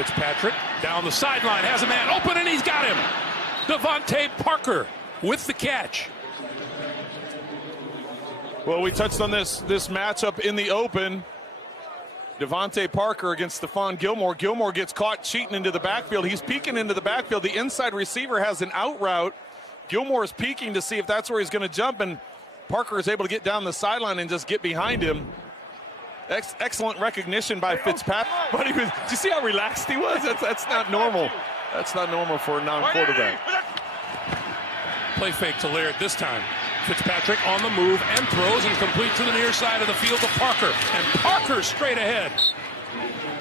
Fitzpatrick down the sideline, has a man open, and he's got him. DeVante Parker with the catch. Well, we touched on this matchup in the open. DeVante Parker against Stephon Gilmore. Gilmore gets caught cheating into the backfield. He's peeking into the backfield. The inside receiver has an out route. Gilmore is peeking to see if that's where he's going to jump, and Parker is able to get down the sideline and just get behind him. Excellent recognition by Fitzpatrick. But did you see how relaxed he was? That's not normal. That's not normal for a non-quarterback. Play fake to Laird this time. Fitzpatrick on the move and throws and complete to the near side of the field to Parker. And Parker straight ahead.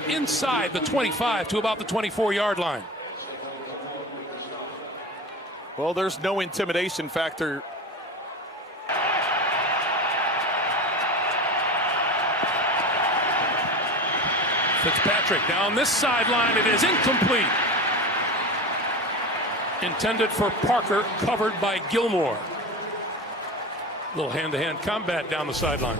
Inside the 25 to about the 24-yard line. Well, there's no intimidation factor. Fitzpatrick down this sideline. It is incomplete. Intended for Parker, covered by Gilmore. Little hand-to-hand combat down the sideline.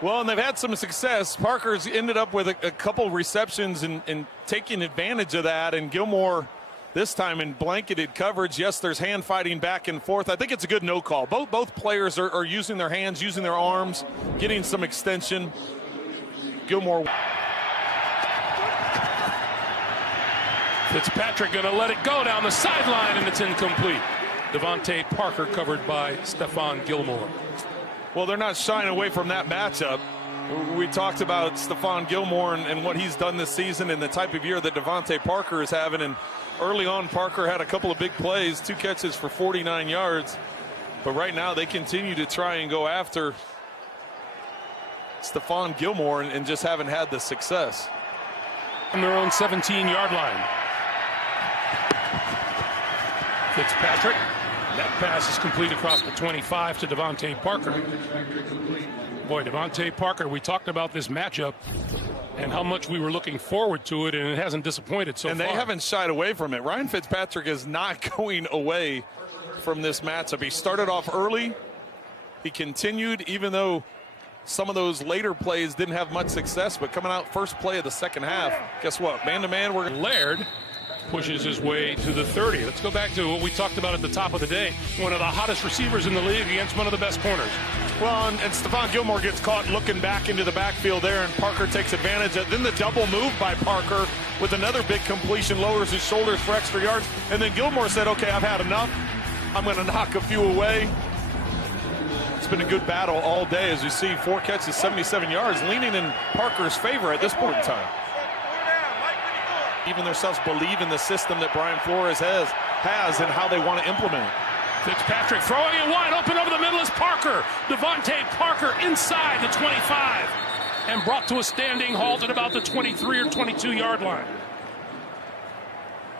Well, and they've had some success. Parker's ended up with a couple receptions and taking advantage of that, and Gilmore this time in blanketed coverage. Yes, there's hand fighting back and forth. I think it's a good no call. Both players are using their hands, using their arms, getting some extension. Gilmore. Fitzpatrick going to let it go down the sideline, and it's incomplete. DeVante Parker covered by Stephon Gilmore. Well, they're not shying away from that matchup. We talked about Stephon Gilmore and what he's done this season and the type of year that DeVante Parker is having. And early on, Parker had a couple of big plays, 2 catches for 49 yards. But right now, they continue to try and go after Stephon Gilmore and just haven't had the success. On their own 17-yard line. Fitzpatrick. That pass is complete across the 25 to DeVante Parker. Boy, DeVante Parker, we talked about this matchup and how much we were looking forward to it, and it hasn't disappointed so far. And they haven't shied away from it. Ryan Fitzpatrick is not going away from this matchup. He started off early. He continued, even though some of those later plays didn't have much success, but coming out first play of the second half, guess what? Man-to-man, we're Laird pushes his way to the 30. Let's go back to what we talked about at the top of the day. One of the hottest receivers in the league against one of the best corners. Well, and Stephon Gilmore gets caught looking back into the backfield there, and Parker takes advantage of it. Then the double move by Parker with another big completion, lowers his shoulders for extra yards. And then Gilmore said, okay, I've had enough. I'm going to knock a few away. It's been a good battle all day. As you see, 4 catches, 77 yards, leaning in Parker's favor at this point in time. Even themselves believe in the system that Brian Flores has and how they want to implement it. Fitzpatrick throwing it wide open over the middle is Parker. DeVante Parker inside the 25 and brought to a standing halt at about the 23 or 22-yard line.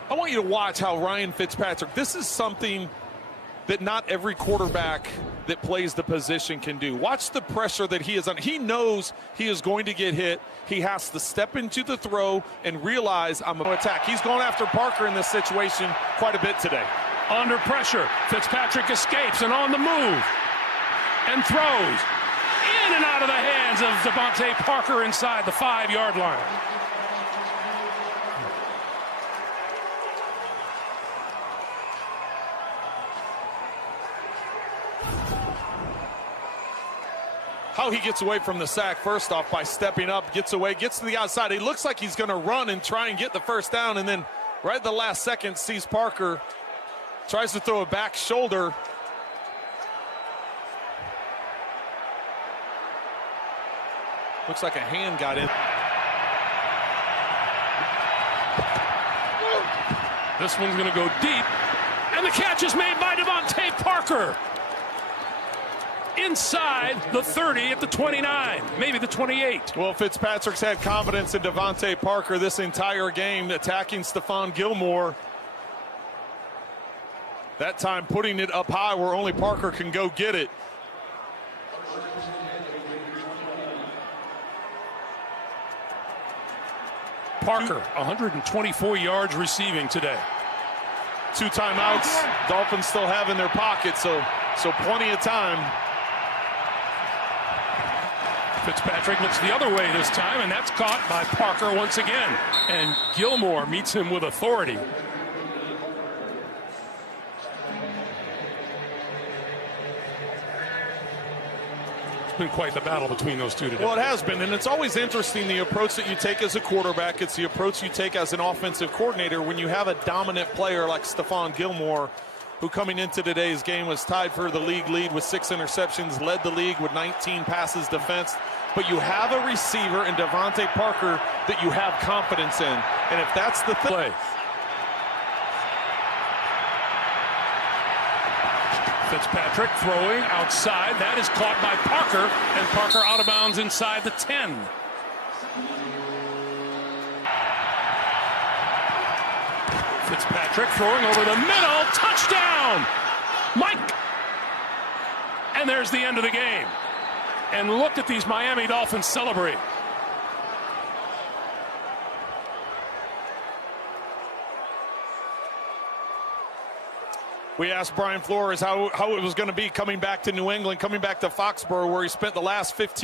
I want you to watch how Ryan Fitzpatrick, this is something that not every quarterback that plays the position can do. Watch the pressure that he is on. He knows he is going to get hit. He has to step into the throw and realize I'm going to attack. He's going after Parker in this situation quite a bit today. Under pressure, Fitzpatrick escapes and on the move and throws in and out of the hands of DeVante Parker inside the 5-yard line. How he gets away from the sack, first off, by stepping up, gets away, gets to the outside. He looks like he's going to run and try and get the first down, and then right at the last second sees Parker, tries to throw a back shoulder. Looks like a hand got in. This one's going to go deep, and the catch is made by DeVante Parker. Inside the 30 at the 29, maybe the 28. Well, Fitzpatrick's had confidence in DeVante Parker this entire game, attacking Stephon Gilmore. That time putting it up high where only Parker can go get it. Parker, 124 yards receiving today. 2 timeouts. Dolphins still have in their pocket, so plenty of time. Fitzpatrick looks the other way this time, and that's caught by Parker once again. And Gilmore meets him with authority. It's been quite the battle between those two today. Well, it has been, and it's always interesting the approach that you take as a quarterback. It's the approach you take as an offensive coordinator when you have a dominant player like Stephon Gilmore, who coming into today's game was tied for the league lead with 6 interceptions, led the league with 19 passes defensed. But you have a receiver in DeVante Parker that you have confidence in. And if that's the play. Fitzpatrick throwing outside. That is caught by Parker, and Parker out of bounds inside the 10. Fitzpatrick throwing over the middle. Touchdown! Mike! And there's the end of the game. And look at these Miami Dolphins celebrate. We asked Brian Flores how it was going to be coming back to New England, coming back to Foxborough, where he spent the last 15